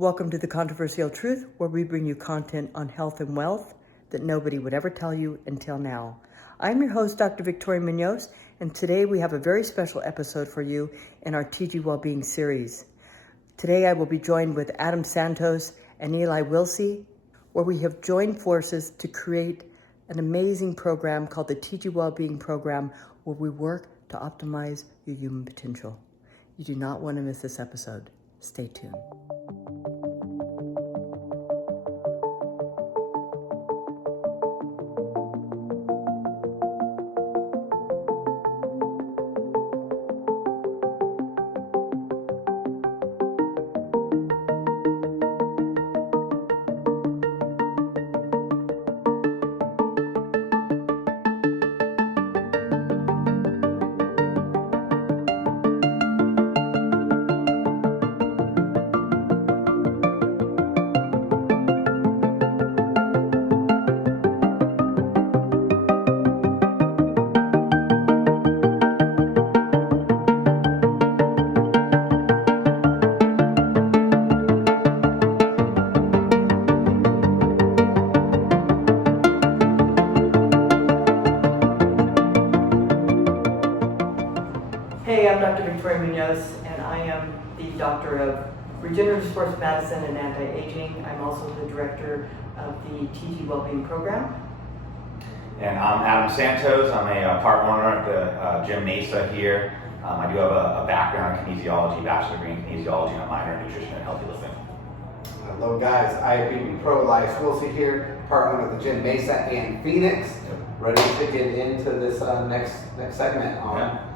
Welcome to The Controversial Truth, where we bring you content on health and wealth that nobody would ever tell you until now. I'm your host, Dr. Victoria Munoz, and today we have a very special episode for you in our TG Wellbeing series. Today I will be joined with Adam Santos and Eli Wilsey, where we have joined forces to create an amazing program called the TG Wellbeing Program, where we work to optimize your human potential. You do not want to miss this episode. Stay tuned. Hey, I'm Dr. Victoria Munoz, and I am the Doctor of Regenerative Sports Medicine and Anti-Aging. I'm also the Director of the TG Wellbeing Program. And I'm Adam Santos. I'm a part owner at the Gym Mesa here. I do have a background in kinesiology, bachelor degree in kinesiology, and a minor in nutrition and healthy living. Hello guys, IFBB Pro Life Wilsey here, part owner of the Gym Mesa and Phoenix. Ready to get into this next segment on.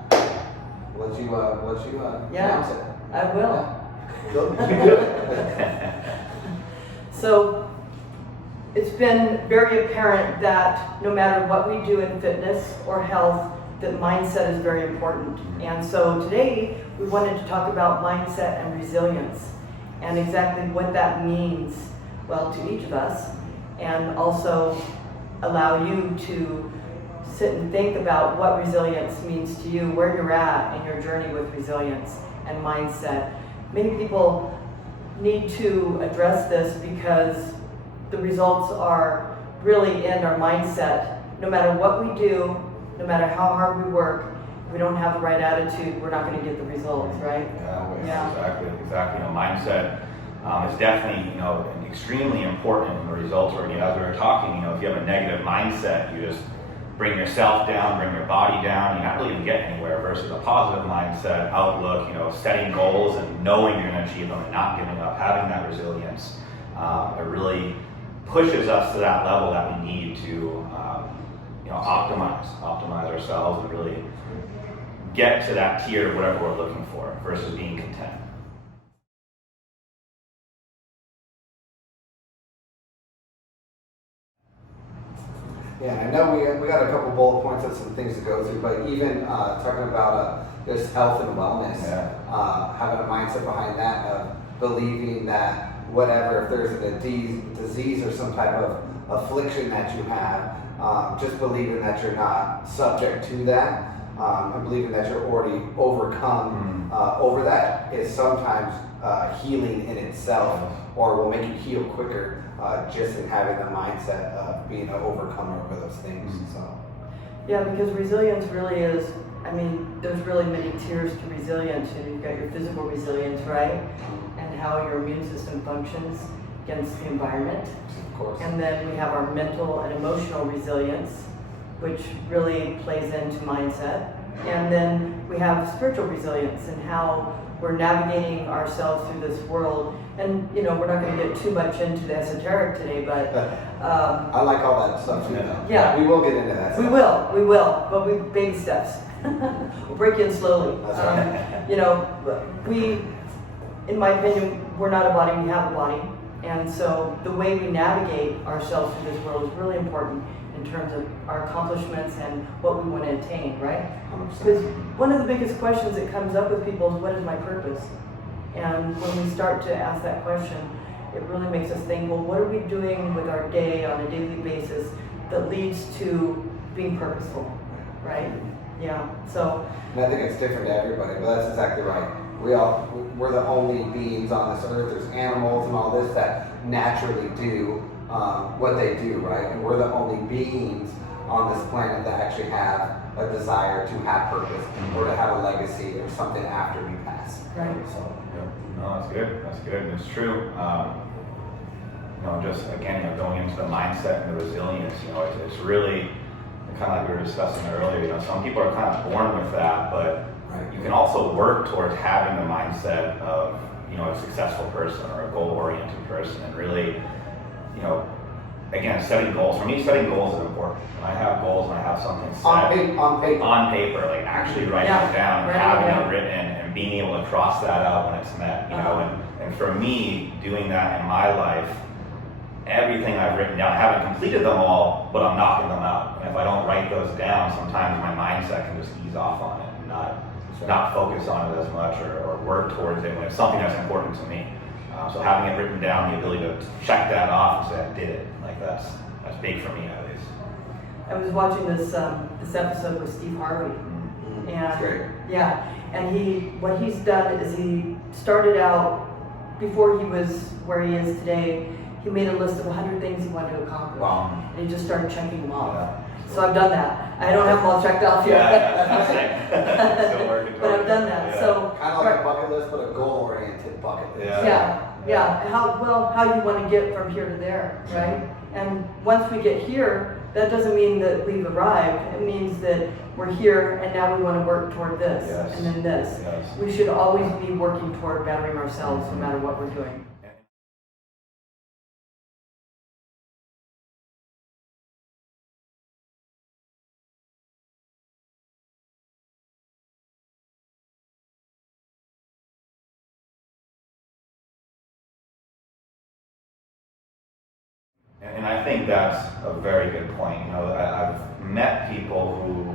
Let you announce it. I will. Yeah. So it's been very apparent that no matter what we do in fitness or health, that mindset is very important. And so today we wanted to talk about mindset and resilience and exactly what that means, well, to each of us, and also allow you to sit and think about what resilience means to you, where you're at in your journey with resilience and mindset. Many people need to address this because the results are really in our mindset. No matter what we do, no matter how hard we work, if we don't have the right attitude, we're not going to get the results, right? Yeah. Exactly. Mindset is definitely, extremely important in the results we're getting. As we were talking, if you have a negative mindset, you just bring yourself down, bring your body down, you're not really going to get anywhere, versus a positive mindset, outlook, setting goals and knowing you're going to achieve them and not giving up, having that resilience. It really pushes us to that level that we need to, optimize ourselves and really get to that tier of whatever we're looking for versus being content. Yeah, I know we got a couple bullet points of some things to go through, but even talking about this health and wellness, having a mindset behind that of believing that whatever, if there's a disease or some type of affliction that you have, just believing that you're not subject to that, and believing that you're already overcome over that is sometimes healing in itself, or will make you heal quicker. Just in having the mindset of being an overcomer over those things. So, yeah, because resilience really is, there's really many tiers to resilience. You've got your physical resilience, right? And how your immune system functions against the environment. of course. And then we have our mental and emotional resilience, which really plays into mindset. And then we have spiritual resilience and how we're navigating ourselves through this world. And we're not going to get too much into the esoteric today, but I like all that stuff too. Yeah, we will get into that. We will, but we baby steps. We'll break in slowly. That's right. We, in my opinion, we're not a body, we have a body. And so the way we navigate ourselves through this world is really important in terms of our accomplishments and what we want to attain, right? 100%. Because one of the biggest questions that comes up with people is, what is my purpose? And when we start to ask that question, it really makes us think, well, what are we doing with our day on a daily basis that leads to being purposeful, right? Yeah, so. And I think it's different to everybody, but that's exactly right. we're the only beings on this earth. There's animals and all this that naturally do what they do, right? And we're the only beings on this planet that actually have a desire to have purpose or to have a legacy or something after we pass. Right. So, Yeah. No, that's good. That's good. It's true. Just again, going into the mindset and the resilience, it's really kind of like we were discussing earlier. Some people are kind of born with that, but you can also work towards having the mindset of, a successful person or a goal-oriented person, and really, again, setting goals. For me, setting goals is important. When I have goals and I have something set on paper, like actually writing it down and having it written and being able to cross that out when it's met, and for me, doing that in my life, everything I've written down, I haven't completed them all, but I'm knocking them out. And if I don't write those down, sometimes my mindset can just ease off on it and not focus on it as much or work towards it when it's something that's important to me. So having it written down, the ability to check that off and say I did it, like that's big for me at least. I was watching this episode with Steve Harvey, and what he's done is he started out before he was where he is today. He made a list of 100 things he wanted to accomplish, and he just started checking them off. Yeah. So I've done that. I don't have them all checked off yet. Still working but I've done that. Yeah. So kind of like a bucket list, but a goal-oriented bucket list. Yeah. How you want to get from here to there, right? And once we get here, that doesn't mean that we've arrived. It means that we're here, and now we want to work toward this, and then this. Yes. We should always be working toward bettering ourselves, no matter what we're doing. And I think that's a very good point. I've met people who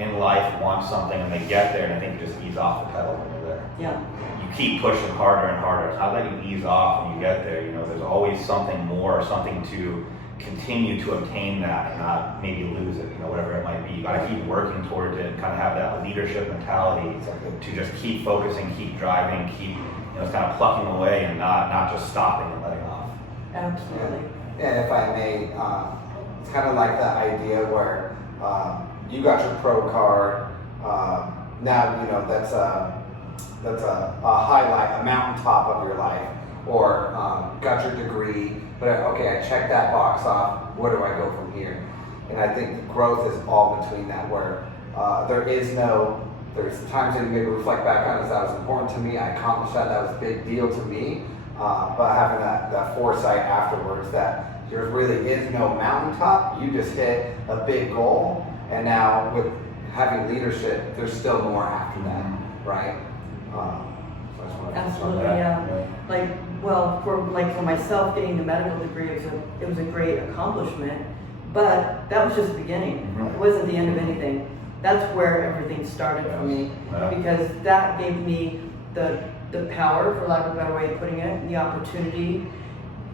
in life want something and they get there and I think you just ease off the pedal when you're there. Yeah. You keep pushing harder and harder. It's not that you ease off when you get there. There's always something more, something to continue to obtain that and not maybe lose it, whatever it might be. You gotta keep working towards it and kind of have that leadership mentality to just keep focusing, keep driving, keep kind of plucking away and not just stopping and letting off. Absolutely. And if I may, it's kind of like that idea where you got your pro card. Now that's a highlight, a mountaintop of your life, or got your degree. But okay, I checked that box off. Where do I go from here? And I think growth is all between that. Where there's times that you maybe reflect back on as that was important to me. I accomplished that. That was a big deal to me. But having that foresight afterwards that there really is no mountaintop, you just hit a big goal, and now with having leadership, there's still more after that, right? So I just wanted to Absolutely, yeah. For myself, getting the medical degree, it was a great accomplishment, but that was just the beginning. It wasn't the end of anything. That's where everything started for me, because that gave me the power, for lack of a better way of putting it, the opportunity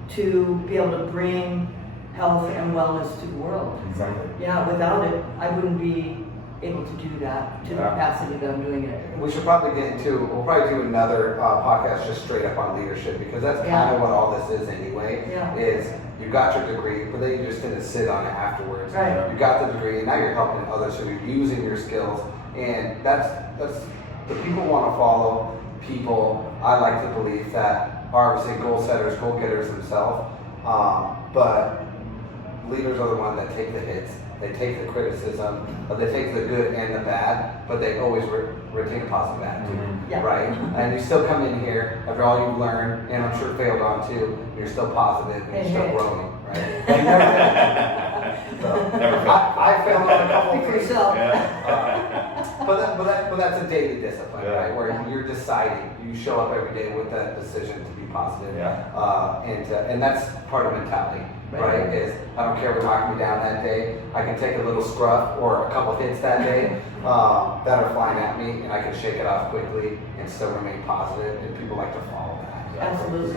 to be able to bring health and wellness to the world. Exactly. Yeah, without it, I wouldn't be able to do that to the capacity that I'm doing it. We should probably we'll probably do another podcast just straight up on leadership, because that's kind of what all this is anyway, is you got your degree, but then you just didn't sit on it afterwards. Right. You got the degree, and now you're helping others, so you're using your skills, and that's the people want to follow people, I like to believe, that are obviously goal setters, goal getters themselves, but leaders are the ones that take the hits, they take the criticism, but they take the good and the bad, but they always retain a positive attitude, right? And you still come in here after all you've learned, and I'm sure failed on too, and you're still positive and you're still growing, right? I failed on a couple of things. But that's a daily discipline, right? Where you're deciding, you show up every day with that decision to be positive, and that's part of mentality, right? Is I don't care what knocked me down that day. I can take a little scruff or a couple hits that day that are flying at me, and I can shake it off quickly and still remain positive. And people like to follow that. Absolutely.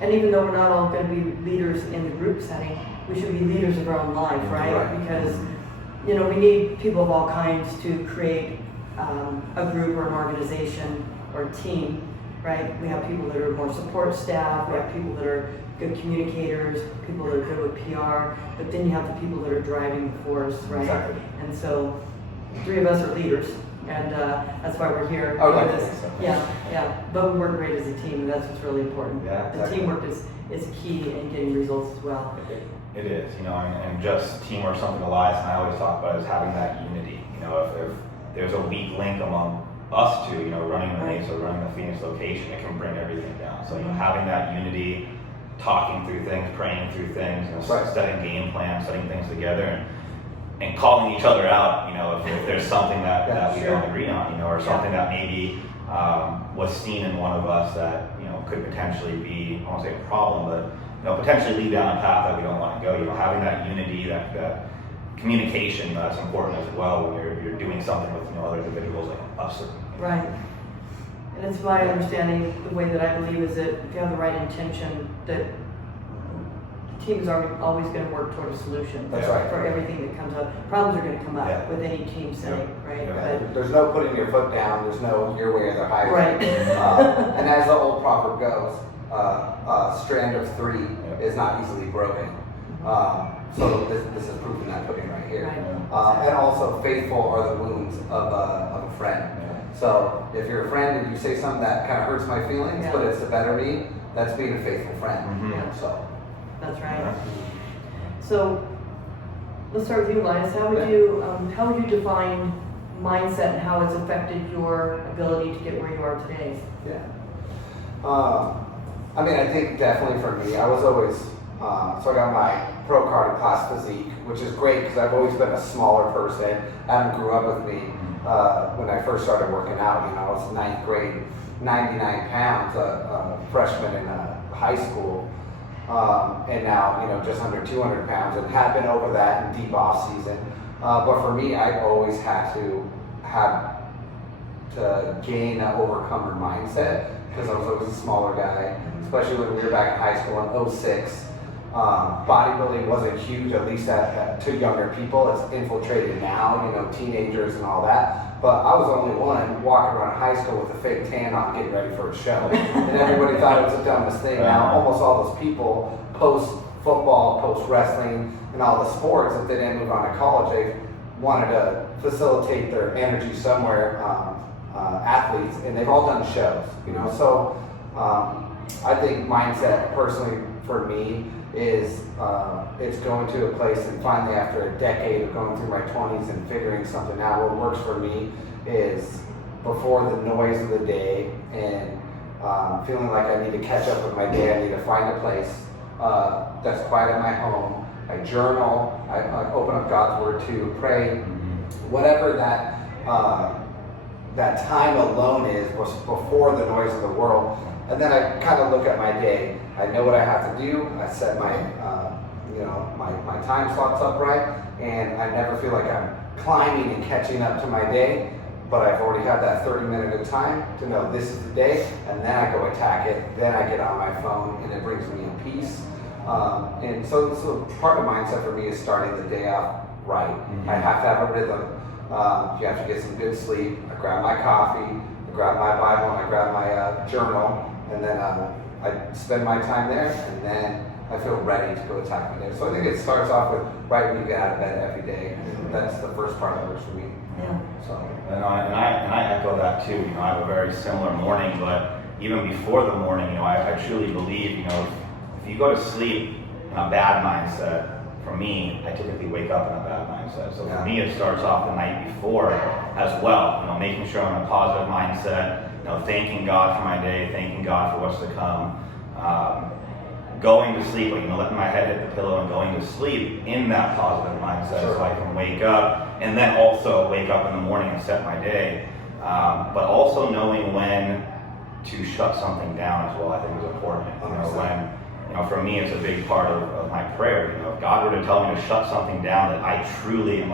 And even though we're not all going to be leaders in the group setting, we should be leaders of our own life, right? Because we need people of all kinds to create a group or an organization or a team, right? We have people that are more support staff, we have people that are good communicators, people that are good with PR, but then you have the people that are driving the force, right? Exactly. And so, three of us are leaders, and that's why we're here. I would like doing to this. think so. Yeah, but we work great as a team, and that's what's really important. Yeah, The exactly. teamwork is key in getting results as well. It is, and just teamwork, something Elias and I always talk about is having that unity. If there's a weak link among us two, running the Mesa, running the Phoenix location, it can bring everything down. So, having that unity, talking through things, praying through things, setting game plans, setting things together, and calling each other out, if there's something that we don't agree on, or something that maybe was seen in one of us that, could potentially be, I won't say a problem, but, potentially lead down a path that we don't want to go. Having that unity, that communication, that's important as well when you're doing something with, other individuals like us. Right. And it's my understanding, the way that I believe is that if you have the right intention, that the team is always going to work toward a solution. That's right. For everything that comes up. Problems are going to come up Yeah. with any team setting, right? Yeah. There's no putting your foot down. There's no your way or the highway. Right. And as the old proverb goes, a strand of three is not easily broken. So this is proof in that pudding right here. Right. And also, faithful are the wounds of a friend. So if you're a friend and you say something that kind of hurts my feelings, but it's to better me, that's being a faithful friend. Mhm. So. That's right. So let's start with you, Elias. How would you define mindset and how it's affected your ability to get where you are today? Yeah. I think definitely for me, I was always, so I got my pro card in class physique, which is great because I've always been a smaller person. Adam grew up with me when I first started working out. I was 9th grade, 99 pounds, a freshman in high school. And now, just under 200 pounds, and have been over that in deep off season. But for me, I always had to gain that overcomer mindset because I was always a smaller guy, especially when we were back in high school in 06. Bodybuilding wasn't huge, at least to younger people. It's infiltrated now, teenagers and all that. But I was the only one walking around high school with a fake tan on, getting ready for a show. And everybody thought it was the dumbest thing. Now, almost all those people, post-football, post-wrestling, and all the sports, if they didn't move on to college, they wanted to facilitate their energy somewhere, athletes, and they've all done shows, So I think mindset, personally, for me, is it's going to a place, and finally after a decade of going through my 20s and figuring something out, what works for me is before the noise of the day and feeling like I need to catch up with my day, I need to find a place that's quiet in my home. I journal, I open up God's Word to pray, whatever that time alone is was before the noise of the world. And then I kind of look at my day. I know what I have to do. I set my time slots up right, and I never feel like I'm climbing and catching up to my day. But I've already had that 30 minutes of time to know this is the day, and then I go attack it. Then I get on my phone, and it brings me a peace. And so part of mindset for me is starting the day off right. I have to have a rhythm. You have to get some good sleep. I grab my coffee, I grab my Bible, and I grab my journal, and then I spend my time there, and then I feel ready to go attack my day. So I think it starts off with right when you get out of bed every day. That's the first part that works for me. Yeah. So. And I echo that too. I have a very similar morning, but even before the morning, I truly believe, if you go to sleep in a bad mindset, for me, I typically wake up in a bad mindset. So for me, it starts off the night before as well. Making sure I'm in a positive mindset. Thanking God for my day, thanking God for what's to come. Going to sleep, letting my head hit the pillow and going to sleep in that positive mindset, so I can wake up and then also wake up in the morning and set my day. But also knowing when to shut something down as well, I think is important. For me, it's a big part of my prayer. If God were to tell me to shut something down that I truly am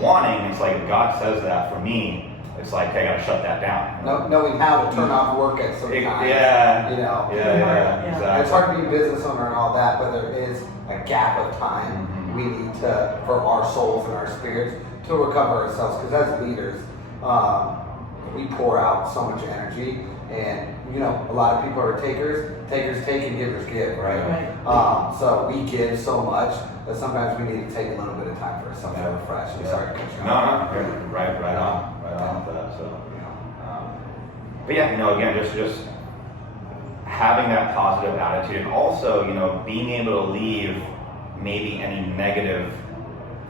wanting, it's like if God says that for me, it's like I gotta shut that down. Knowing how to turn off work at some time. Yeah. Exactly. It's hard to be a business owner and all that, but there is a gap of time we need for our souls and our spirits to recover ourselves. Because as leaders, we pour out so much energy, and you know, a lot of people are takers take and givers give, right? So we give so much that sometimes we need to take a little bit of time for ourselves to refresh. And start to Right on with that. So, but yeah, you know, again, just having that positive attitude, and also, you know, being able to leave maybe any negative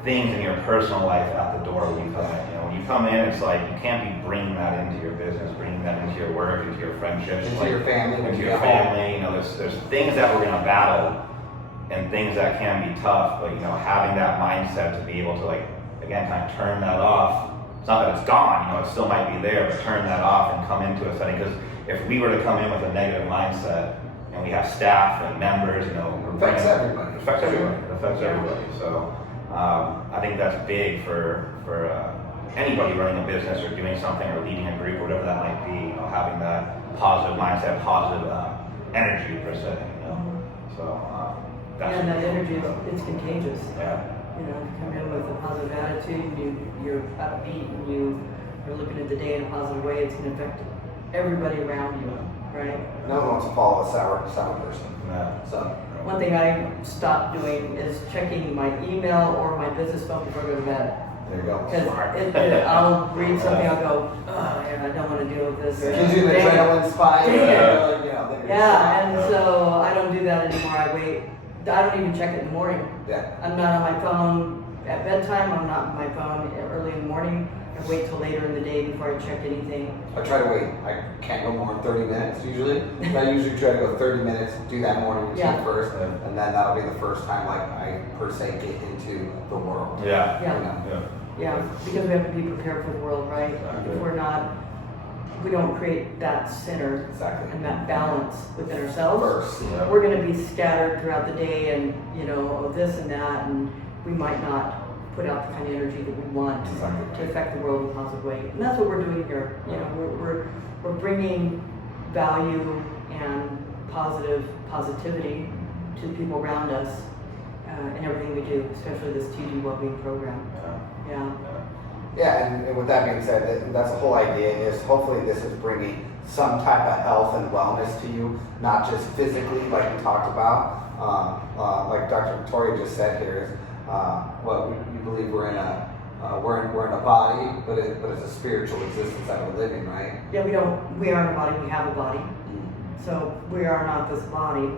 things in your personal life at the door when you come in. You know, when you come in, it's like you can't be bringing that into your business, bringing that into your work, into your friendships, into your family, into your family. You know, there's things that we're gonna battle, and things that can be tough. But you know, having that mindset to be able to, like, again, kind of turn that off. It's not that it's gone. You know, it still might be there, but turn that off and come into a setting. Because if we were to come in with a negative mindset, and we have staff and members, you know, it affects everybody. It affects everybody. So. I think that's big for anybody running a business or doing something or leading a group or whatever that might be. You know, having that positive mindset, positive energy per se. You know, so that's and that energy it's contagious. Yeah. You know, you come in with a positive attitude, you're upbeat, and you're looking at the day in a positive way. It's going to affect everybody around you, right? No one wants to follow a sour person. Yeah. So. One thing I stopped doing is checking my email or my business phone before I go to bed. There you go. Because I'll read something, I'll go, oh, yeah, I don't want to deal with this. It gives you an adrenaline spike. Yeah, and so I don't do that anymore. I wait. I don't even check it in the morning. Yeah. I'm not on my phone at bedtime. I'm not on my phone early in the morning. I wait till later in the day before I check anything. I try to wait. I can't go more than 30 minutes usually. I usually try to go 30 minutes, do that morning routine first, and then that'll be the first time like I per se get into the world. Yeah. Because we have to be prepared for the world, right? Exactly. If we don't create that center and that balance within ourselves, we're going to be scattered throughout the day, and you know, this and that, and we might not put out the kind of energy that we want to affect the world in a positive way. And that's what we're doing here. You know, we're bringing value and positivity to the people around us in everything we do, especially this TG Wellbeing program. Yeah, and with that being said, that's the whole idea is hopefully this is bringing some type of health and wellness to you, not just physically like we talked about. Like Dr. Victoria just said here is, we believe we're in a body, but it's a spiritual existence that we're living, right? Yeah, we aren't a body, we have a body. So we are not this body,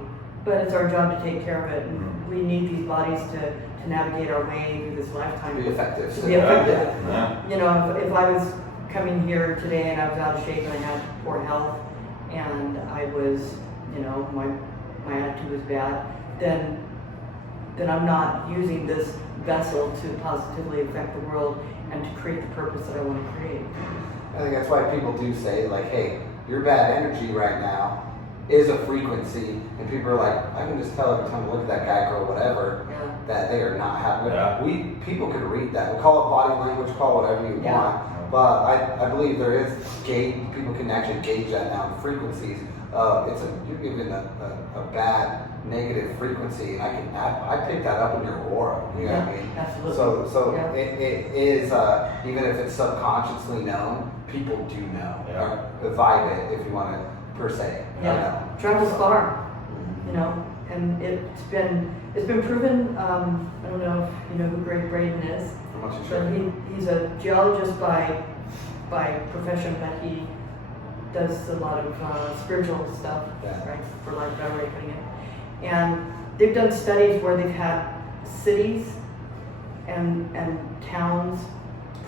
but it's our job to take care of it, and we need these bodies to navigate our way through this lifetime. Be effective. To be effective. You know, if I was coming here today and I was out of shape and I had poor health and I was, you know, my attitude was bad, then I'm not using this vessel to positively affect the world and to create the purpose that I want to create. I think that's why people do say, like, hey, your bad energy right now is a frequency, and people are like, I can just tell every time I look at that guy, girl, whatever, that they are not happy. People could read that. We call it body language, call it whatever you want, but I believe there is people can actually gauge that now in frequencies. You're giving a bad negative frequency, and I pick that up in your aura. You know what I mean? Absolutely. So it is even if it's subconsciously known, people do know or vibe it if you want to per se. Travels far, you know, and it's been proven. I don't know if you know who Greg Braden is, but he's a geologist by profession, but he does a lot of spiritual stuff, right, for life, better way of putting it. And they've done studies where they've had cities and towns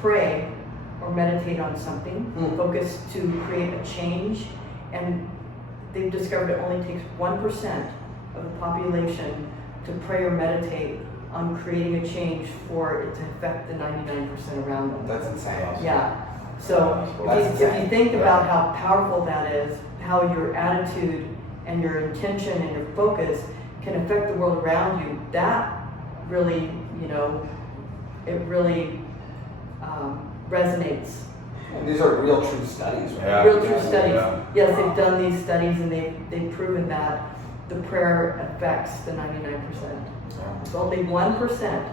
pray or meditate on something, focus to create a change, and they've discovered it only takes 1% of the population to pray or meditate on creating a change for it to affect the 99% around them. That's insane. Yeah. So if you think about how powerful that is, how your attitude and your intention and your focus can affect the world around you, that really, you know, it really resonates. And these are real true studies, right? Real true studies. Yes, they've done these studies and they've proven that the prayer affects the 99%. It's only 1%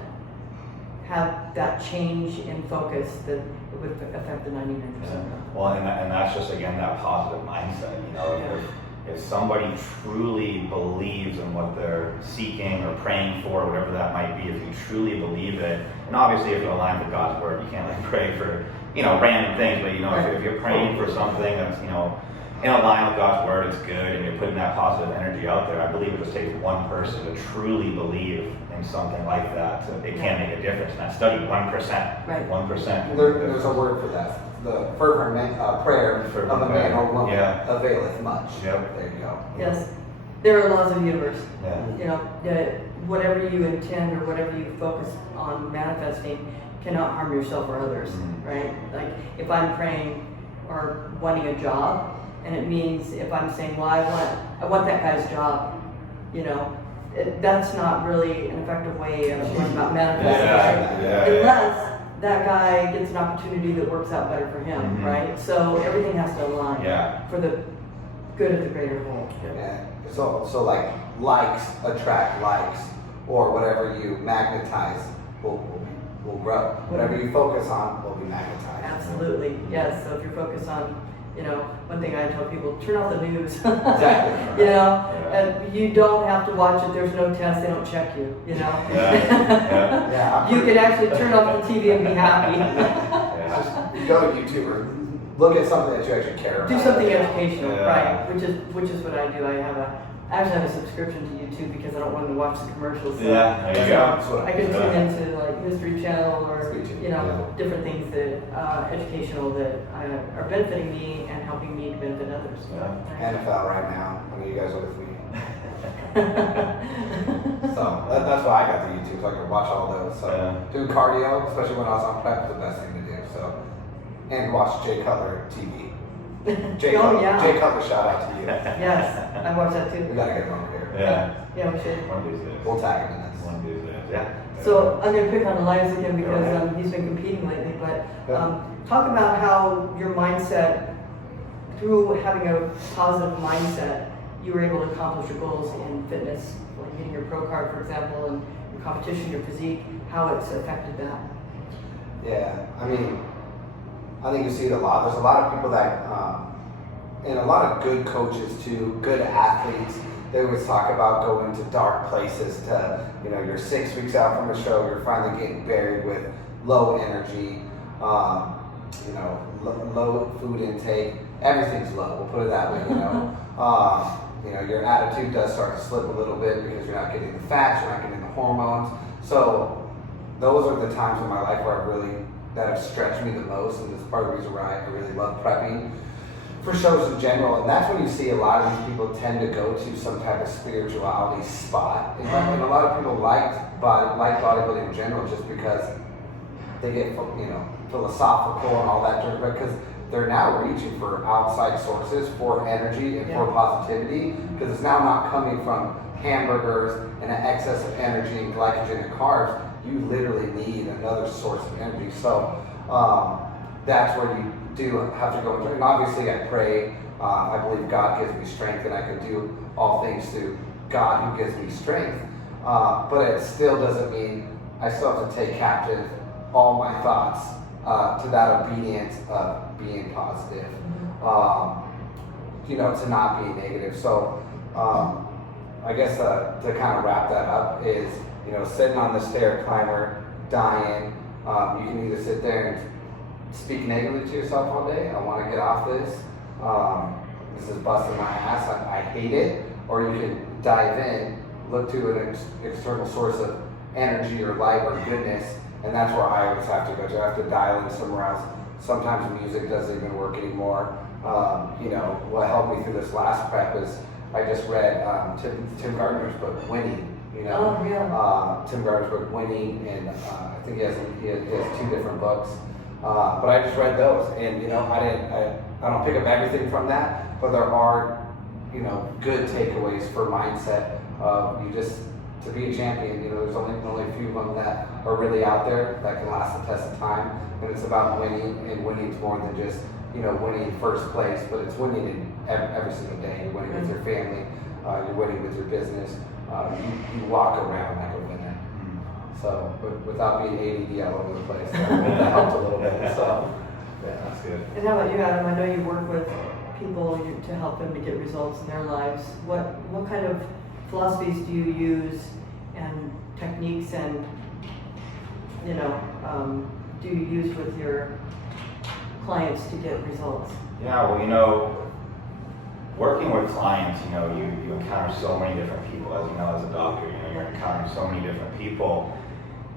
have that change in focus that it would affect the 99%. Well, and that's just, again, that positive mindset. You know, if somebody truly believes in what they're seeking or praying for, whatever that might be, if you truly believe it, and obviously if you align with God's word, you can't like pray for, you know, random things, but you know, if you're praying for something that's, you know, in line with God's word, it's good, and you're putting that positive energy out there, I believe it just takes one person to truly believe in something like that, so it can make a difference. And I studied 1%. Right. 1%. There's a word for that. The fervent prayer of a man or woman availeth much. Yep. There you go. Yes, there are laws of the universe. Yeah. You know, that whatever you intend or whatever you focus on manifesting cannot harm yourself or others, right? Like if I'm praying or wanting a job, and it means if I'm saying, well, I want that guy's job, you know, that's not really an effective way of going about manifesting, right? Unless that guy gets an opportunity that works out better for him, right? So everything has to align for the good of the greater whole. Yeah. So like likes attract likes, or whatever you magnetize will grow. Whatever you focus on will be magnetized. Absolutely, yes. So if you're focused on, you know, one thing I tell people, turn off the news. Exactly. You know, and you don't have to watch it. There's no test. They don't check you. You know. You can actually turn off the TV and be happy. Just go to YouTube or look at something that you actually care about. Do something educational, right? Which is what I do. I actually have a subscription to YouTube because I don't want to watch the commercials. So There you go. I can tune into like History Channel or YouTube, you know different things that educational that are benefiting me and helping me to benefit others. NFL right now. I know you guys are with me. So that's why I got the YouTube, so I can watch all those. So doing cardio, especially when I was on prep, is the best thing to do. So and watch Jay Cutler TV. Jay Cutler, shout out to you. Yes, I watch that too. We gotta get him over here. Yeah, we should. One of these days. We'll tag him in this. One of these days. Yeah. So I'm going to pick on Elias again because he's been competing lately. But talk about how your mindset, through having a positive mindset, you were able to accomplish your goals in fitness, like getting your pro card, for example, and your competition, your physique, how it's affected that. Yeah, I mean, I think you see it a lot. There's a lot of people that, and a lot of good coaches too, good athletes. They always talk about going to dark places to, you know, you're 6 weeks out from a show, you're finally getting buried with low energy, you know, low food intake. Everything's low, we'll put it that way, you know. You know, your attitude does start to slip a little bit because you're not getting the fats, you're not getting the hormones. So those are the times in my life where that have stretched me the most, and it's part of the reason why I really love prepping for shows in general. And that's when you see a lot of these people tend to go to some type of spirituality spot. And a lot of people like bodybuilding in general just because they get, you know, philosophical and all that, because they're now reaching for outside sources for energy and for positivity, because it's now not coming from hamburgers and an excess of energy and glycogen and carbs. You literally need another source of energy. So that's where you do have to go into. And obviously I pray, I believe God gives me strength, and I can do all things through God who gives me strength. But it still doesn't mean I still have to take captive all my thoughts to that obedience of being positive, you know, to not be negative. So I guess to kind of wrap that up is, you know, sitting on the stair climber, dying, you can either sit there and speak negatively to yourself all day. I want to get off this. This is busting my ass. I hate it. Or you can dive in, look to an external source of energy or light or goodness, and that's where I always have to go to. I have to dial in somewhere else. Sometimes music doesn't even work anymore. You know, what helped me through this last prep is I just read Tim Gardner's book, Winning. You know, Tim Gardner's book, Winning, and I think he has 2 different books. But I just read those, and you know, I don't pick up everything from that, but there are, you know, good takeaways for mindset. You just, to be a champion, you know, there's only a few of them that are really out there that can last the test of time, and it's about winning, and winning's more than just, you know, winning first place, but it's winning in every single day. You're winning with your family, you're winning with your business. You walk around like a winner. So without being ADD all over the place, that helped a little bit. So yeah, That's good. And how about you, Adam? I know you work with people to help them to get results in their lives. What kind of philosophies do you use and techniques and, do you use with your clients to get results? Yeah, well, working with clients, you encounter so many different people, as you know, as a doctor, you're encountering so many different people,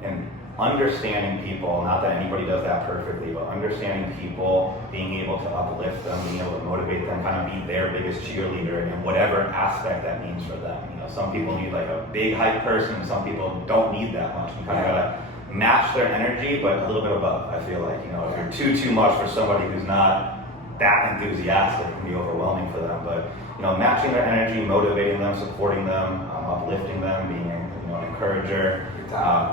and understanding people, not that anybody does that perfectly, but understanding people, being able to uplift them, being able to motivate them, kind of be their biggest cheerleader in whatever aspect that means for them. Some people need like a big hype person, some people don't need that much. You kind of gotta match their energy, but a little bit above, I feel like. If you're too much for somebody who's not that enthusiastic, it can be overwhelming for them. But matching their energy, motivating them, supporting them, uplifting them, being an encourager,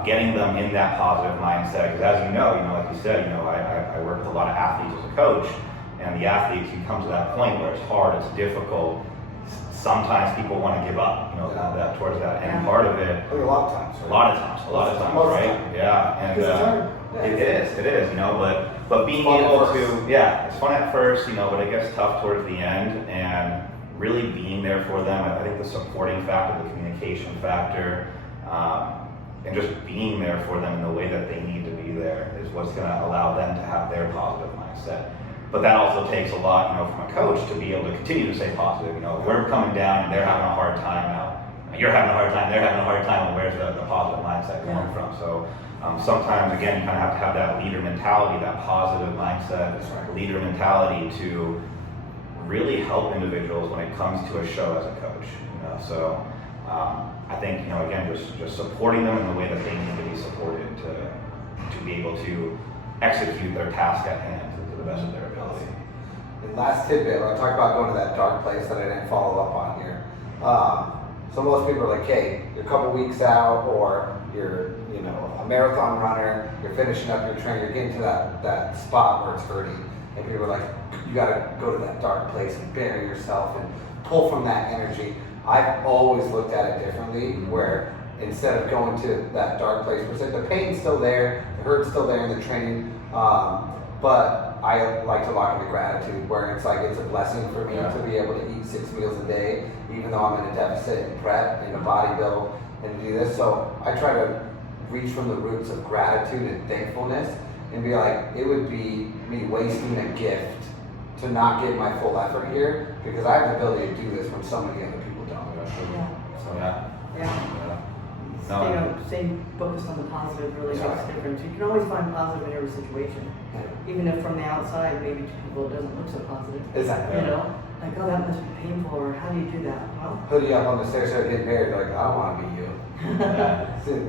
getting them in that positive mindset. Because as you know, like you said, I work with a lot of athletes as a coach, and the athletes, you come to that point where it's hard, it's difficult. Sometimes people want to give up, that towards that end part of it. a lot of times. A lot of times, right? Yeah, and it is, but being able to, it's fun at first, but it gets tough towards the end, and really being there for them. I think the supporting factor, the communication factor, and just being there for them in the way that they need to be there is what's going to allow them to have their positive mindset. But that also takes a lot, from a coach to be able to continue to stay positive. If we're coming down and they're having a hard time now, you're having a hard time, they're having a hard time, and where's the positive mindset coming from? So sometimes, again, you kind of have to have that leader mentality, that positive mindset, leader mentality to really help individuals when it comes to a show as a coach. So I think, again, just supporting them in the way that they need to be supported to be able to execute their task at hand to the best of their ability. And last tidbit, when I talk about going to that dark place that I didn't follow up on here. So most people are like, hey, you're a couple weeks out, or you're, a marathon runner, you're finishing up your training, you're getting to that spot where it's hurting, and people are like, you gotta go to that dark place and bury yourself and pull from that energy. I've always looked at it differently, where instead of going to that dark place, where it's like the pain's still there, the hurt's still there in the training, but I like to lock into gratitude, where it's like it's a blessing for me to be able to eat 6 meals a day, even though I'm in a deficit and prep and a body build and do this. So I try to reach from the roots of gratitude and thankfulness and be like, it would be me wasting a gift to not give my full effort here, because I have the ability to do this when so many other people don't. Staying focused on the positive really makes a difference. You can always find positive in every situation. Even if from the outside, maybe to people it doesn't look so positive. Exactly. Like, oh, that must be painful, or how do you do that? Well, put you up on the stairs, start getting married, like, I don't want to be you.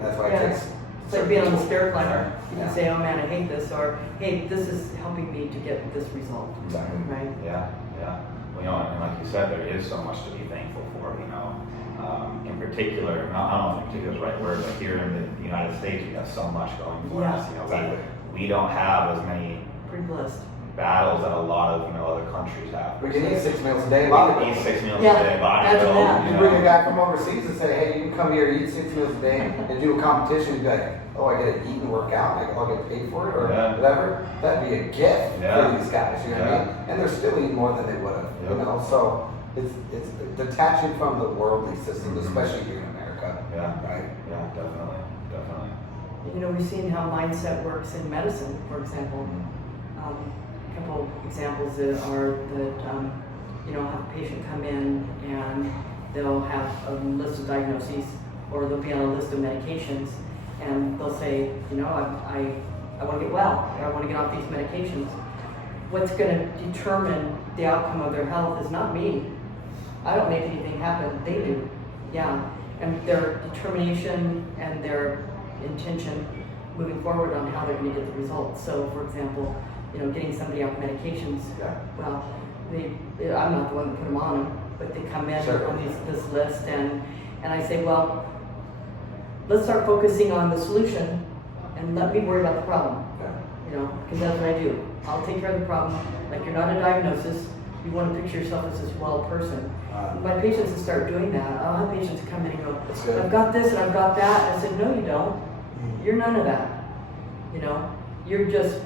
That's why it takes. It's like being on the stair climber. You can say, oh man, I hate this, or hey, this is helping me to get this result. Exactly. Right? Yeah. Well, and like you said, there is so much to be thankful for, in particular, I don't know if particular is the right word, but here in the United States, we have so much going for us. We don't have as many Pretty blessed. battles that a lot of other countries have. We can eat 6 meals a day. We can eat 6 meals a day. You bring a guy from overseas and say, hey, you can come here, eat 6 meals a day, and do a competition. You'd be like, oh, I get to eat and work out, like I'll get paid for it, or whatever. That'd be a gift for these guys. You know what I mean? And they're still eating more than they would have. So it's detaching from the worldly system, especially here in America. Right? Yeah, definitely. We've seen how mindset works in medicine, for example. A couple examples are that, have a patient come in and they'll have a list of diagnoses, or they'll be on a list of medications, and they'll say, I want to get well, or I want to get off these medications. What's going to determine the outcome of their health is not me. I don't make anything happen, they do. And their determination and their intention moving forward on how they're going to get the results. So, for example, getting somebody off medications, well, I'm not the one that put them on them, but they come in on this list, and I say, well, let's start focusing on the solution and let me worry about the problem. Because that's what I do. I'll take care of the problem. Like, you're not a diagnosis. You want to picture yourself as this well person. My patients will start doing that. I'll have patients come in and go, I've got this and I've got that. I said, no, you don't. You're none of that. You know, you're just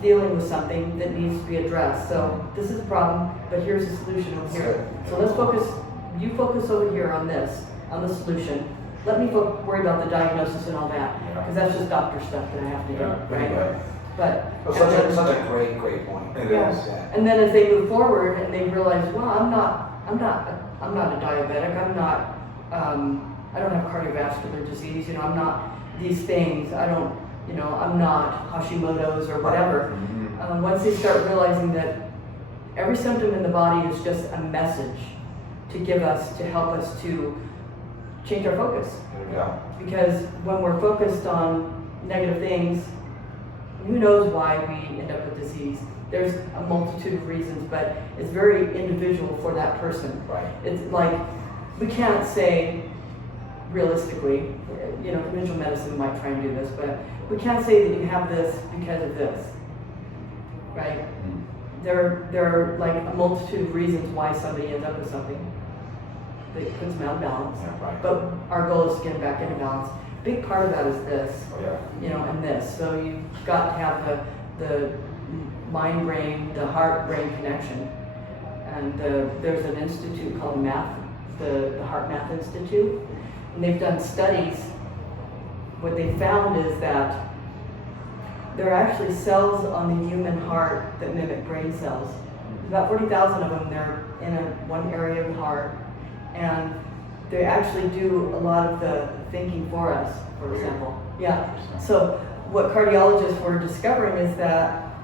dealing with something that needs to be addressed. So this is a problem, but here's the solution over here. So let's focus, you focus over here on this, on the solution. Let me worry about the diagnosis and all that, because that's just doctor stuff that I have to do, right? But such a great point. It yeah. is. Yeah. And then as they move forward and they realize, well, I'm not a diabetic. I don't have cardiovascular disease. You know, I'm not these things. I'm not Hashimoto's or whatever. Once they start realizing that every symptom in the body is just a message to give us, to help us to change our focus. Yeah. Because when we're focused on negative things, who knows why we end up with disease? There's a multitude of reasons, but it's very individual for that person. Right. It's like, we can't say realistically, you know, conventional medicine might try and do this, but we can't say that you have this because of this, right? There are like a multitude of reasons why somebody ends up with something that puts them out of balance. Yeah, right. But our goal is to get them back into balance. Big part of that is this, Oh, yeah. you know, and this. So you've got to have the mind-brain, the heart-brain connection. And there's an institute called MATH, the Heart Math Institute, and they've done studies. What they found is that there are actually cells on the human heart that mimic brain cells. About 40,000 of them, they're in one area of the heart, and they actually do a lot of the thinking for us, for example. Yeah. So what cardiologists were discovering is that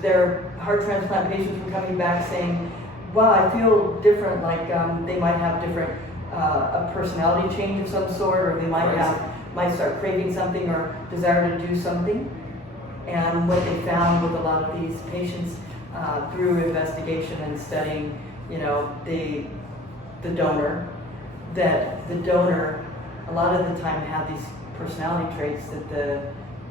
their heart transplant patients were coming back saying, wow, I feel different, like they might have different, a personality change of some sort, or they might start craving something or desire to do something. And what they found with a lot of these patients through investigation and studying, you know, the donor, that the donor a lot of the time had these personality traits that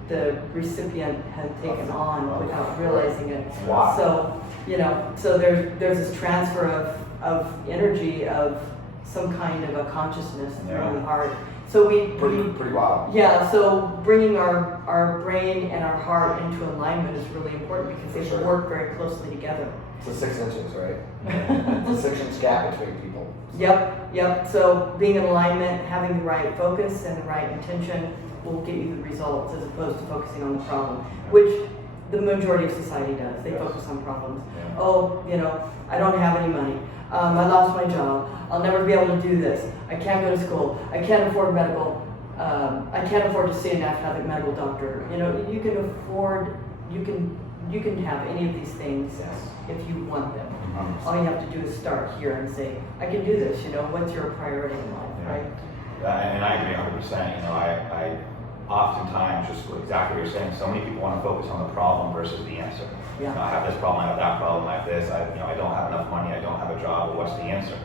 the recipient had taken on without realizing it. Wow. So, you know, so there's this transfer of energy, of some kind of a consciousness from the heart. So Pretty wild. yeah, so bringing our brain and our heart into alignment is really important because they work very closely together. It's a 6 inches, right? It's a 6 inch gap between people. Yep. So being in alignment, having the right focus and the right intention will get you the results as opposed to focusing on the problem, which the majority of society does. They focus on problems. Yeah. Oh, you know, I don't have any money. I lost my job. I'll never be able to do this. I can't go to school. I can't afford medical. I can't afford to see a naturopathic medical doctor. You know, you can afford. You can have any of these things if you want them. All you have to do is start here and say, I can do this. You know, what's your priority in life, right? And I agree 100%. You know, I oftentimes just exactly what you're saying. So many people want to focus on the problem versus the answer. Yeah. You know, I have this problem, I have that problem, I have this. I don't have enough money, I don't have a job. Well, what's the answer?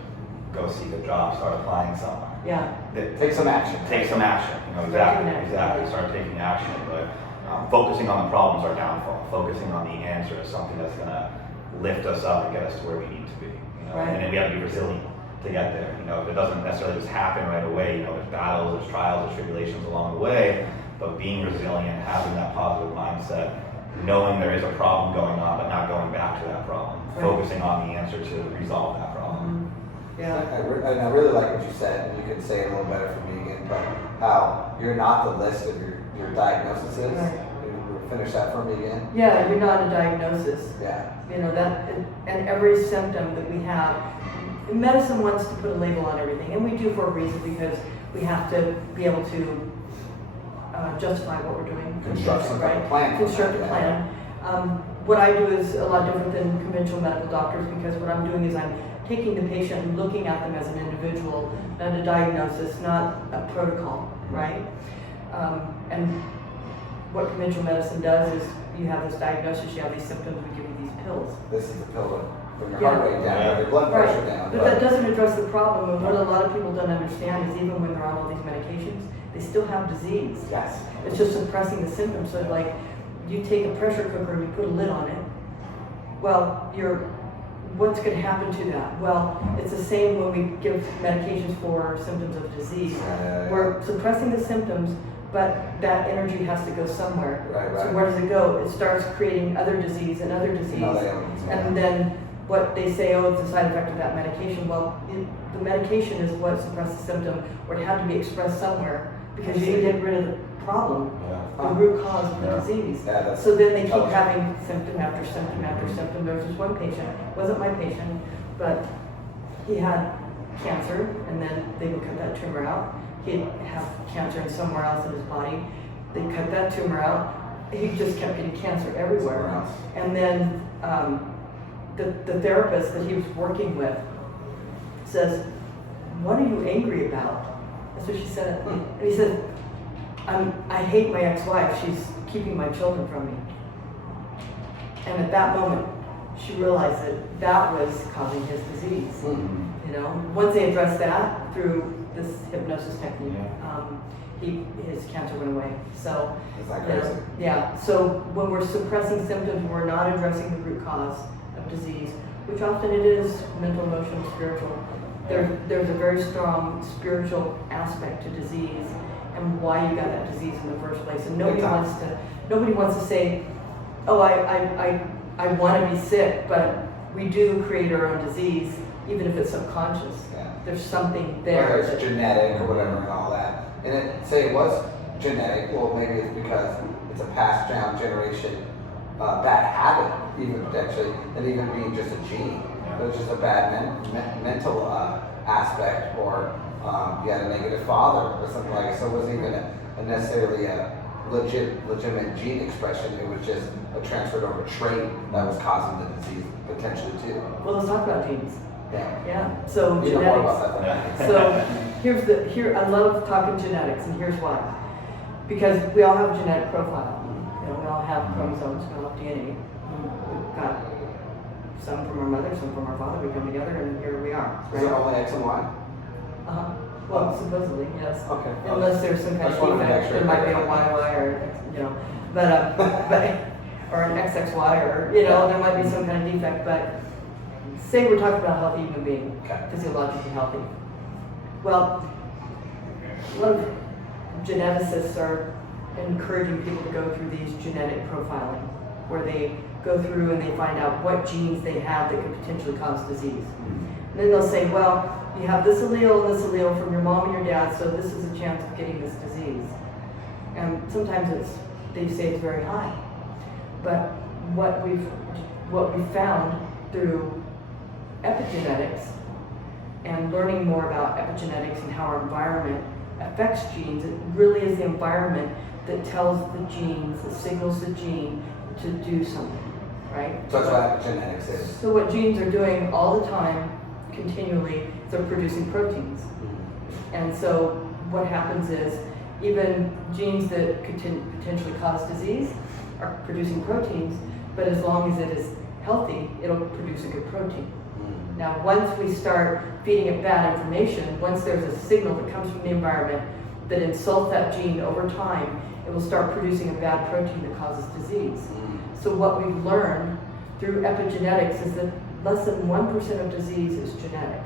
Go seek a job, start applying somewhere. Yeah. Take some action. Take some action. You know, exactly. Start taking action. But focusing on the problem is our downfall. Focusing on the answer is something that's going to lift us up and get us to where we need to be. You know? Right. And then we have to be resilient to get there. You know, it doesn't necessarily just happen right away. You know, there's battles, there's trials, there's tribulations along the way. But being resilient, having that positive mindset, knowing there is a problem going on, but not going back to that problem. Right. Focusing on the answer to resolve that problem. Yeah. I really like what you said, and you can say it a little better for me again, but how you're not the list of your diagnoses. Right. Finish that for me again. Yeah, you're not a diagnosis. Yeah. You know, that, and every symptom that we have, medicine wants to put a label on everything, and we do for a reason because we have to be able to justify what we're doing. Construct some right? plan. Construct a plan. What I do is a lot different than conventional medical doctors because what I'm doing is I'm taking the patient and looking at them as an individual, not a diagnosis, not a protocol, right? And what conventional medicine does is you have this diagnosis, you have these symptoms, we give you these pills. This is the pill to bring your heart rate down, Yeah. your blood pressure down. But that doesn't address the problem, and what a lot of people don't understand is even when they're on all these medications, they still have disease. Yes. It's just suppressing the symptoms. So like, you take a pressure cooker and you put a lid on it. Well, what's going to happen to that? Well, it's the same when we give medications for symptoms of disease. We're suppressing the symptoms, but that energy has to go somewhere. Right. So where does it go? It starts creating other disease and other disease. And then what they say, oh, it's a side effect of that medication. Well, the medication is what suppressed the symptom, or it had to be expressed somewhere because you didn't get rid of the problem, the root cause of the disease. So then they keep having symptom after symptom after symptom. There was this one patient, wasn't my patient, but he had cancer, and then they would cut that tumor out. He'd have cancer in somewhere else in his body. They cut that tumor out. He just kept getting cancer everywhere. And then the therapist that he was working with says, "What are you angry about?" That's what she said. And he said, I hate my ex-wife. She's keeping my children from me. And at that moment, she realized that that was causing his disease. You know, once they addressed that through this hypnosis technique, his cancer went away. So, so when we're suppressing symptoms, we're not addressing the root cause of disease, which often it is mental, emotional, spiritual. There's a very strong spiritual aspect to disease and why you got that disease in the first place. And nobody wants to say, oh, I want to be sick, but we do create our own disease, even if it's subconscious. There's something there. Whether it's genetic or whatever and all that. And say it was genetic, well, maybe it's because it's a passed down generation bad habit, even potentially, and even being just a gene. It was just a bad mental aspect, or you had a negative father or something like that. So it wasn't even a necessarily a legitimate gene expression. It was just a transferred over trait that was causing the disease potentially too. Well, let's talk about genes. Yeah. So you genetics. know more about that than So here I love talking genetics, and here's why. Because we all have a genetic profile. You know, we all have chromosomes, we all have DNA. We've got some from our mother, some from our father. We come together, and here we are. Is it only X and Y? Well, supposedly, yes. Okay. Unless there's some kind of defect, there might be a YY or but or an XXY, or there might be some kind of defect. But say we're talking about a healthy human being, physiologically healthy. Well, a lot of geneticists are encouraging people to go through these genetic profiling, where they go through and they find out what genes they have that could potentially cause disease. And then they'll say, well, you have this allele from your mom and your dad, so this is a chance of getting this disease. And sometimes they say it's very high. But what we've found through epigenetics and learning more about epigenetics and how our environment affects genes, it really is the environment that tells the genes, that signals the gene to do something, right? So that's what epigenetics is. So what genes are doing all the time, continually, they're producing proteins. And so what happens is, even genes that could potentially cause disease are producing proteins, but as long as it is healthy, it'll produce a good protein. Now, once we start feeding it bad information, once there's a signal that comes from the environment that insults that gene over time, it will start producing a bad protein that causes disease. So what we've learned through epigenetics is that less than 1% of disease is genetic.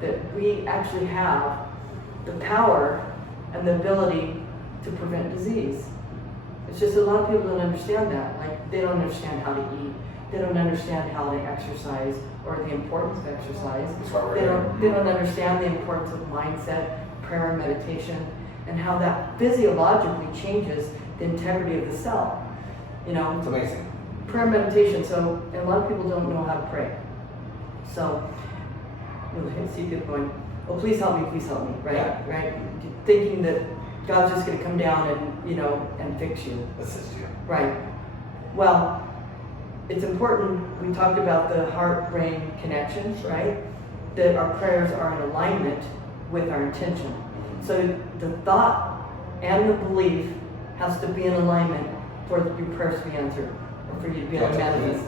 That we actually have the power and the ability to prevent disease. It's just a lot of people don't understand that. Like, they don't understand how to eat. They don't understand how to exercise or the importance of exercise. They don't understand the importance of mindset, prayer, and meditation, and how that physiologically changes the integrity of the cell. It's amazing. Prayer and meditation. So, and a lot of people don't know how to pray. So, you'll see people going, "Oh, please help me, right? Yeah. Right? Thinking that God's just going to come down and and fix you. Assist you. Right. Well, it's important. We talked about the heart-brain connection, right? That our prayers are in alignment with our intention. So the thought and the belief has to be in alignment for your prayers to be answered, or for you to be able to manifest.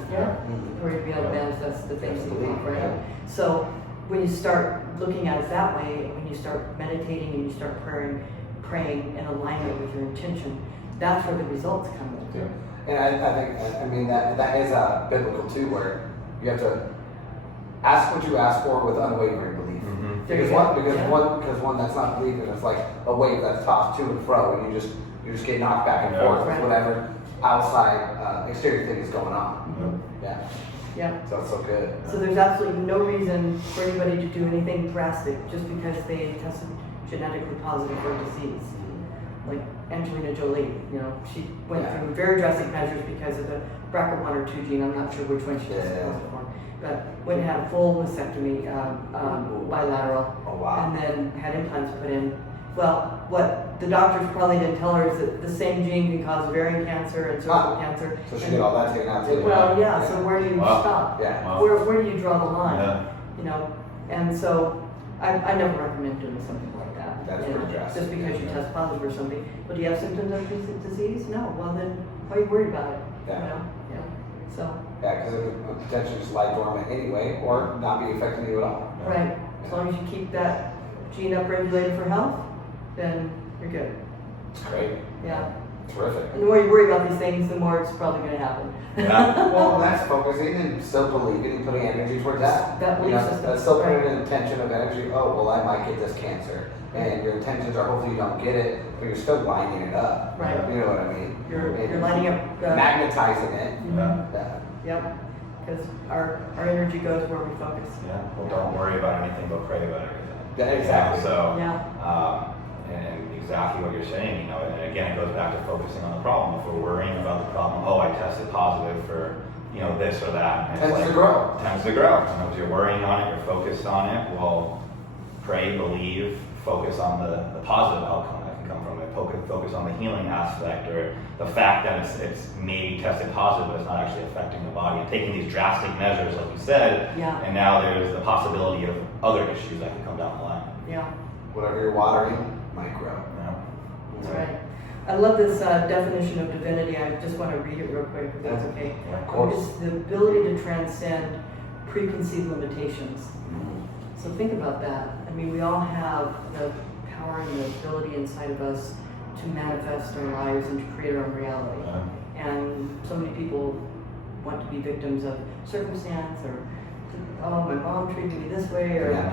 For you to be able to manifest the things that you want, right? So when you start looking at it that way, when you start meditating and you start praying in alignment with your intention, that's where the results come in. Yeah. And I think that is biblical too, where you have to ask what you ask for with unwavering belief. There you Because go. one that's not believing is like a wave that's tossed to and fro, and you just get knocked back and forth Right. with whatever outside exterior thing is going on. Yeah. Yeah. So it's so good. So there's absolutely no reason for anybody to do anything drastic just because they tested genetically positive for a disease. Like Angelina Jolie, you know, she went through very drastic measures because of the BRCA1 or 2 gene. I'm not sure which one she tested positive for, but went and had a full mastectomy, bilateral, Oh wow. and then had implants put in. Well, what the doctors probably didn't tell her is that the same gene can cause ovarian cancer and cervical cancer. So she did all that taken out too. Well, yeah. So where do you stop? Yeah. Wow. Where do you draw the line? Yeah. You know, and so I never recommend doing something like that. That's you know, pretty drastic. just because you test positive or something. But do you have symptoms of the disease? No. Well, then why are you worried about it? Yeah. You know? Yeah. So. Yeah, because it would potentially just lie dormant anyway, or not be affecting you at all. Right. As long as you keep that gene upregulated for health, then you're good. It's great. Yeah. Terrific. And the more you worry about these things, the more it's probably going to happen. Yeah. Well, that's focusing and still believing and putting energy towards that. That belief system. That's still putting Right. an intention of energy. Oh, well, I might get this cancer. And your intentions are hopefully you don't get it, but you're still lining it up. Right. You know what I mean? You're lining up. Magnetizing it. Yeah. Yeah. Yep. Because our energy goes where we focus. Yeah. Well, don't worry about anything, but pray about everything. Yeah, exactly. So, Yeah. and exactly what you're saying, you know, and again, it goes back to focusing on the problem. If we're worrying about the problem, oh, I tested positive for, you know, this or that. And Tends to grow. Tends to grow. You know, if you're worrying on it, you're focused on it, well, pray, believe, focus on the positive outcome that can come from it. Focus on the healing aspect or the fact that it's maybe tested positive, but it's not actually affecting the body. And taking these drastic measures, like you said, Yeah. and now there's the possibility of other issues that can come down the line. Yeah. Whatever you're watering might grow. You know? That's right. I love this definition of divinity. I just want to read it real quick, if that's okay. Yeah, of course. It's the ability to transcend preconceived limitations. So think about that. I mean, we all have the power and the ability inside of us to manifest our lives and to create our own reality. And so many people want to be victims of circumstance or, oh, my mom treated me this way, or Yeah,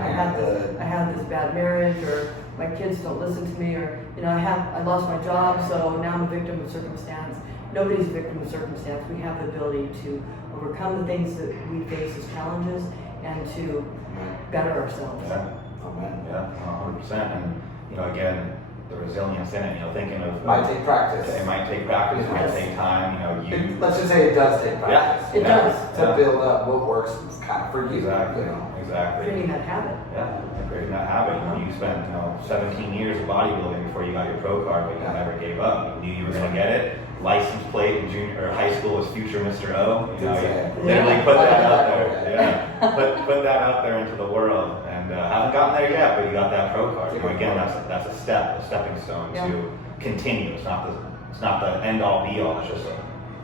I had this bad marriage, or my kids don't listen to me, or you know, I lost my job, so now I'm a victim of circumstance. Nobody's a victim of circumstance. We have the ability to overcome the things that we face as challenges and to better ourselves. Yeah. Amen. Yeah, 100%. And, you know, again, the resilience in it, you know, thinking of... Might take practice. It might take practice, it might Yes. take time, you know, Let's just say it does take practice. It does. To build up what works kind of for you. Exactly, You know. exactly. Creating that habit. Yeah, creating that habit. You know, you spent, you know, 17 years of bodybuilding before you got your pro card, but you never gave up. You knew you were going to get it. License plate in junior or high school was future Mr. O. You know, you literally put that out there. Yeah, put that out there into the world, and haven't gotten there yet, but you got that pro card. You know, again, that's a stepping stone to continue. It's not the end all be all. It's just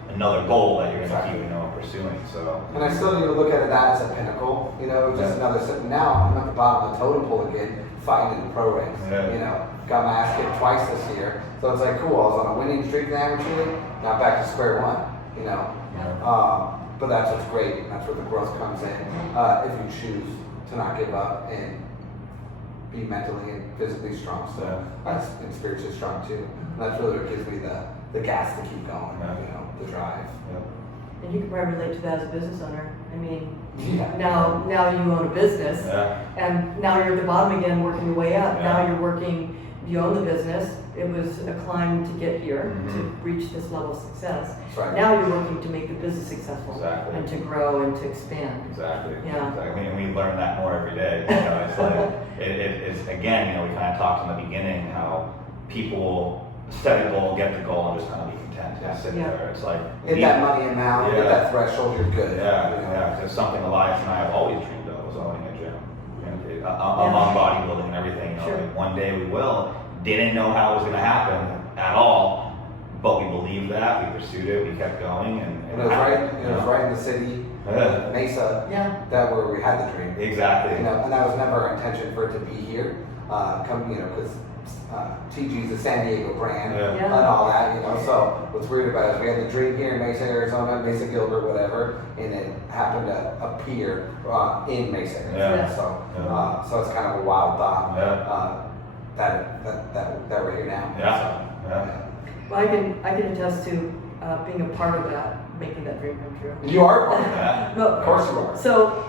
another goal that you're going to keep, you know, pursuing. So. And I still need to look at that as a pinnacle, you know, just another step. Now I'm at the bottom of the totem pole again, fighting in the pro ranks. Yeah. You know, got my ass kicked twice this year. So it's like, cool, I was on a winning streak in the amateur league, now back to square one, you know. But that's what's great, and that's where the growth comes in. If you choose to not give up and be mentally and physically strong, so that's and spiritually strong too. And that's really what gives me the gas to keep going, you know, the drive. And you can probably relate to that as a business owner. I mean, Yeah. now you own a business, Yeah. and now you're at the bottom again, working your way up. Yeah. Now you're working, you own the business. It was a climb to get here, to reach this level of success. That's right. Now you're working to make the business successful Exactly. and to grow and to expand. Exactly. Yeah. Exactly. And we learn that more every day. You know, it's like it's again, you know, we kind of talked in the beginning how people will set a goal, get the goal, and just kind of be content. Just sit Yeah. there. It's like Hit that money amount, hit that threshold, you're good. Yeah, you know? yeah. Because it's something Elias and I have always dreamed of was owning a gym. And among bodybuilding and everything. You know, Sure. like one day we will. Didn't know how it was going to happen at all, but we believed that. We pursued it. We kept going, and And it was right. It was right in the city, Yeah. Mesa, Yeah. that where we had the dream. Exactly. You know, and that was never our intention for it to be here. You know, because TG's a San Diego brand Yeah. and all that, you know. So what's weird about it is we had the dream here in Mesa, Arizona, Mesa Gilbert, whatever, and it happened to appear in Mesa, Arizona. Yeah. So it's kind of a wild thought Yeah. that we're here now. Yeah. So, Yeah. Well, I can attest to being a part of that, making that dream come true. You are part of that. Yeah. Well, Of course you are. So,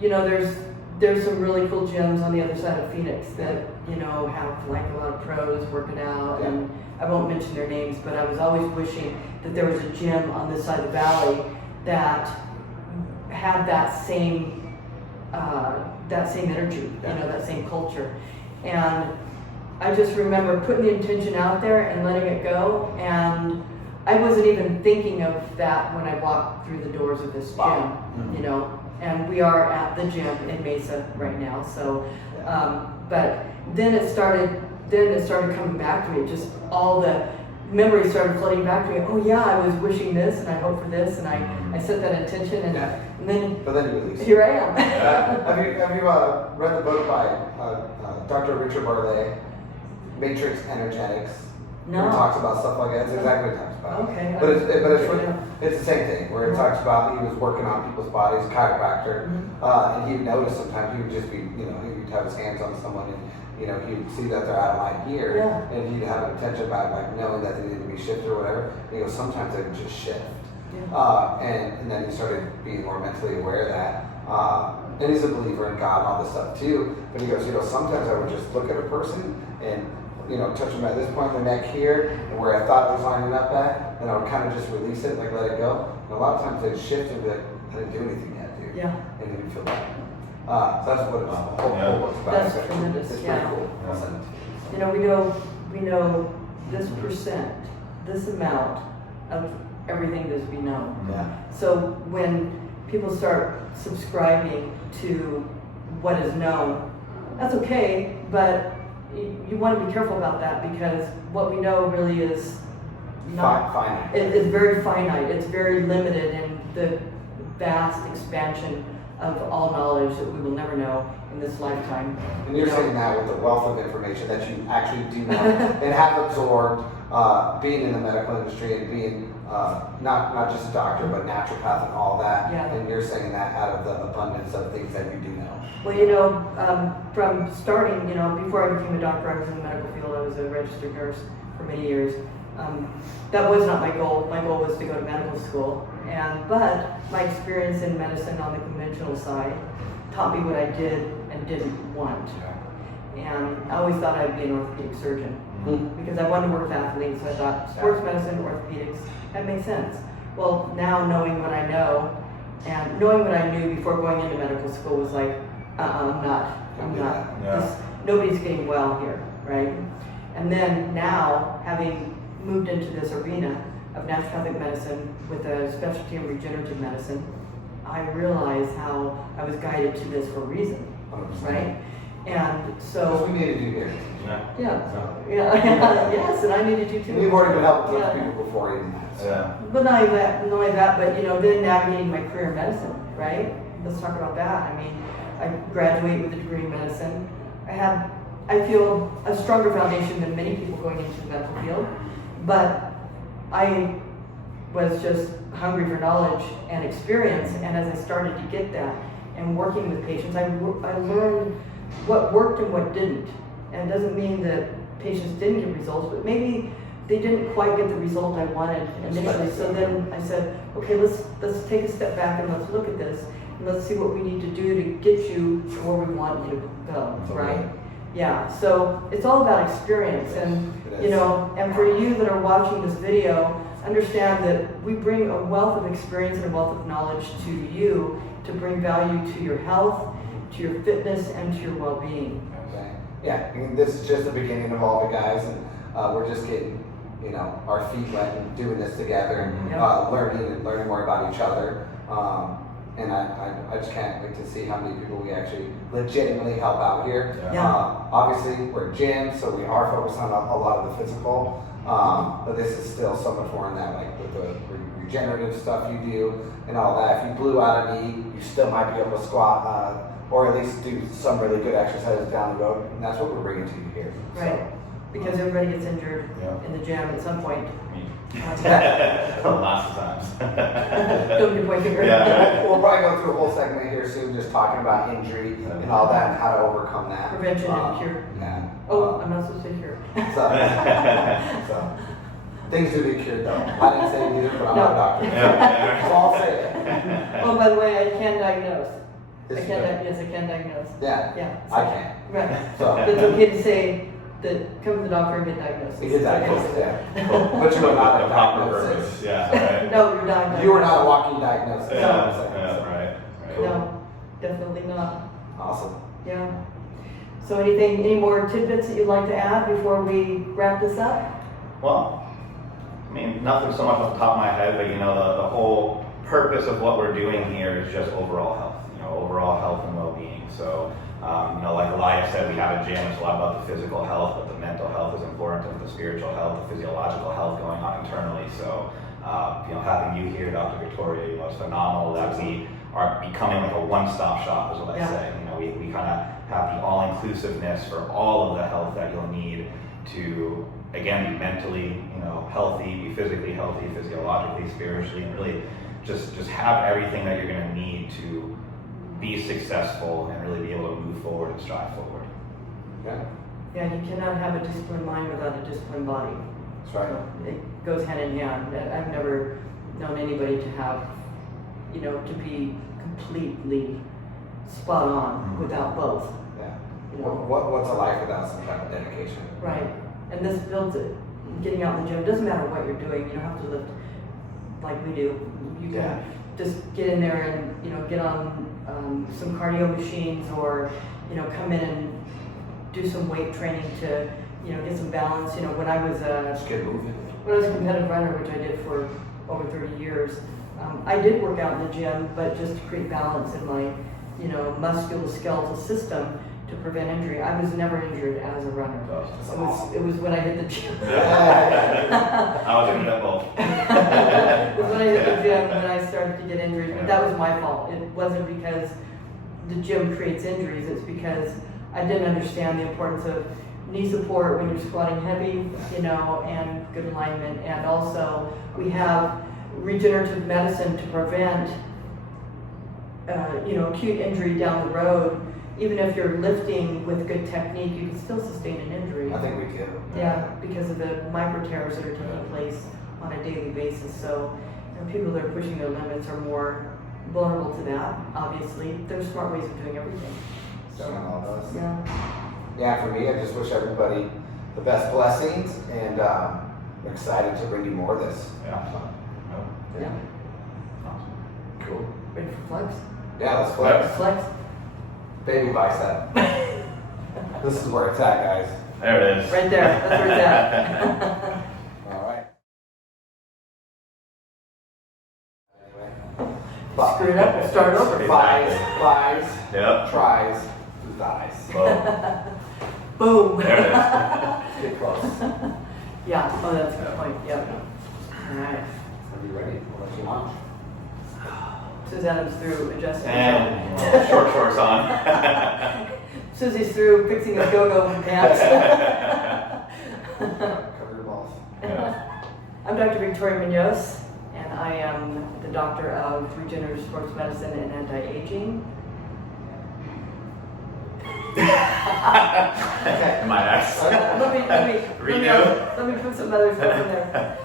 you know, there's some really cool gyms on the other side of Phoenix that, you know, have like a lot of pros working out, and I won't mention their names, but I was always wishing that there was a gym on this side of the valley that had that same energy, you know, that same culture. And I just remember putting the intention out there and letting it go, and I wasn't even thinking of that when I walked through the doors of this gym, you know. And we are at the gym in Mesa right now. So, but then it started coming back to me. Just all the memories started flooding back to me. Oh yeah, I was wishing this, and I hope for this, and I set that intention, and then But then you release it. here I am. Have you read the book by Dr. Richard Barley, Matrix Energetics? No. Where he talks about stuff like that. It's exactly what he talks about. Okay. It's the same thing where it talks about he was working on people's bodies, chiropractor, and he would notice sometimes he would just be, you know, he would have his hands on someone and, you know, he would see that they're out of line here, and he'd have an intention about like knowing that they needed to be shifted or whatever. And he goes, sometimes they would just shift. And then he started being more mentally aware of that. And he's a believer in God and all this stuff too. But he goes, you know, sometimes I would just look at a person and, you know, touch them at this point in their neck here, and where I thought it was lining up at, and I would kind of just release it, like let it go. And a lot of times they'd shift and be like, I didn't do anything yet, dude. Yeah. And then you'd feel bad. So that's what it's whole book's about. That's It's tremendous, pretty yeah. cool. I'll send it to you. You know, we know this percent, this amount of everything that's we know. Yeah. So when people start subscribing to what is known, that's okay, but you want to be careful about that, because what we know really is not Finite. It's very finite. It's very limited in the vast expansion of all knowledge that we will never know in this lifetime. And you're You know? saying that with the wealth of information that you actually do know and have absorbed, being in the medical industry and being not just a doctor, but naturopath and all that. Yeah. And you're saying that out of the abundance of things that you do know. Well, you know, from starting, you know, before I became a doctor, I was in the medical field. I was a registered nurse for many years. That was not my goal. My goal was to go to medical school. But my experience in medicine on the conventional side taught me what I did and didn't want. And I always thought I'd be an orthopedic surgeon because I wanted to work with athletes. So I thought sports medicine, orthopedics, that makes sense. Well, now knowing what I know and knowing what I knew before going into medical school was like, I'm not. Yeah. Nobody's getting well here, right? And then now, having moved into this arena of naturopathic medicine with a specialty in regenerative medicine, I realized how I was guided to this for a reason, 100%. right? And Because so, we needed you here. yes, and I needed you too. And you've already been helping those Yeah. people before even that. So. Yeah. But not only that, but you know, then navigating my career in medicine, right? Let's talk about that. I mean, I graduated with a degree in medicine. I feel a stronger foundation than many people going into the medical field, but I was just hungry for knowledge and experience, and as I started to get that and working with patients, I learned what worked and what didn't. And it doesn't mean that patients didn't get results, but maybe they didn't quite get the result I wanted initially. So then I said, okay, let's take a step back and let's look at this and let's see what we need to do to get you to where we want you to go, right? Yeah, so it's all about experience, and you know, and for you that are watching this video, understand that we bring a wealth of experience and a wealth of knowledge to you to bring value to your health, to your fitness, and to your well-being. Okay. Yeah, I mean, this is just the beginning of all of it, guys, and we're just getting, you know, our feet wet and doing this together and learning more about each other. And I just can't wait to see how many people we actually legitimately help out here. Obviously, we're a gym, so we are focused on a lot of the physical, but this is still so much more in that, like with the regenerative stuff you do and all that. If you blew out a knee, you still might be able to squat or at least do some really good exercises down the road, and that's what we're bringing to you here. Right. Because everybody gets injured Yeah. in the gym at some point. Lots of times. Don't get point finger. Yeah. We'll probably go through a whole segment here soon, just talking about injury and all that, and how to overcome that. Prevention and cure. Yeah. Oh, I'm not supposed to say cure. So, things to be cured though. I didn't say either, but I'm No. not a doctor. Yeah. So I'll say it. Oh, by the way, I can diagnose. Yes, you Yes, I can diagnose. Yeah. Yeah. I can't. Right. So. It's okay to say that come to the doctor and get diagnosed. We did diagnosis, yeah. But you were not a The proper diagnosis. purpose. Yeah. Right. No, you're diagnosed. You were not a walking diagnosis. Yeah. Right. Right. No, definitely not. Awesome. Yeah. So any more tidbits that you'd like to add before we wrap this up? Well, I mean, nothing so much off the top of my head, but the whole purpose of what we're doing here is just overall health. Overall health and well-being. So, like Elias said, we have a gym. It's a lot about the physical health, but the mental health is important, and the spiritual health, the physiological health going on internally. So, having you here, Dr. Victoria, it's phenomenal that we are becoming like a one-stop shop, is what I say. We kind of have the all-inclusiveness for all of the health that you'll need to, again, be mentally, healthy, be physically healthy, physiologically, spiritually, and really just have everything that you're going to need to be successful and really be able to move forward and strive forward. Yeah. Yeah, you cannot have a disciplined mind without a disciplined body. That's right. So it goes hand in hand. I've never known anybody to have, to be completely spot on without both. Yeah. You know. What's a life without some type of dedication? Right. And this builds it. Getting out in the gym, doesn't matter what you're doing, you don't have to lift like we do. You can Yeah. just get in there and, get on some cardio machines, or, come in and do some weight training to, get some balance. When I was Just get moving. when I was a competitive runner, which I did for over 30 years, I did work out in the gym, but just to create balance in my, musculoskeletal system to prevent injury. I was never injured as a runner. It was when I hit the gym. I was in that both. It was when I hit the gym when I started to get injuries, but that was my fault. It wasn't because the gym creates injuries, it's because I didn't understand the importance of knee support when you're squatting heavy, and good alignment. And also, we have regenerative medicine to prevent, acute injury down the road. Even if you're lifting with good technique, you can still sustain an injury. I think we do. Yeah, because of the micro tears that are taking place on a daily basis. So, people that are pushing their limits are more vulnerable to that. Obviously, there's smart ways of doing everything. So, All of us. yeah. Yeah, for me, I just wish everybody the best blessings, and I'm excited to bring you more of this. Yeah. Yeah. Awesome. Cool. Ready for flex? Yeah, let's flex. Flex. Baby bicep. This is where it's at, guys. There it is. Right there. That's where it's at. All right. Screw it up. We'll start over. Flies, Yep. tries, dies. Well, Boom. there it is. Get close. Yeah. Oh, that's a good point. Yep. All right. Are you ready? We'll let you launch. Suzanne's through adjusting. And short shorts on. Susie's through fixing his go-go pants. Cover your balls. Yeah. I'm Dr. Victoria Munoz, and I am the doctor of regenerative sports medicine and anti-aging. Okay. My next. Let me Redo. put some other stuff in there.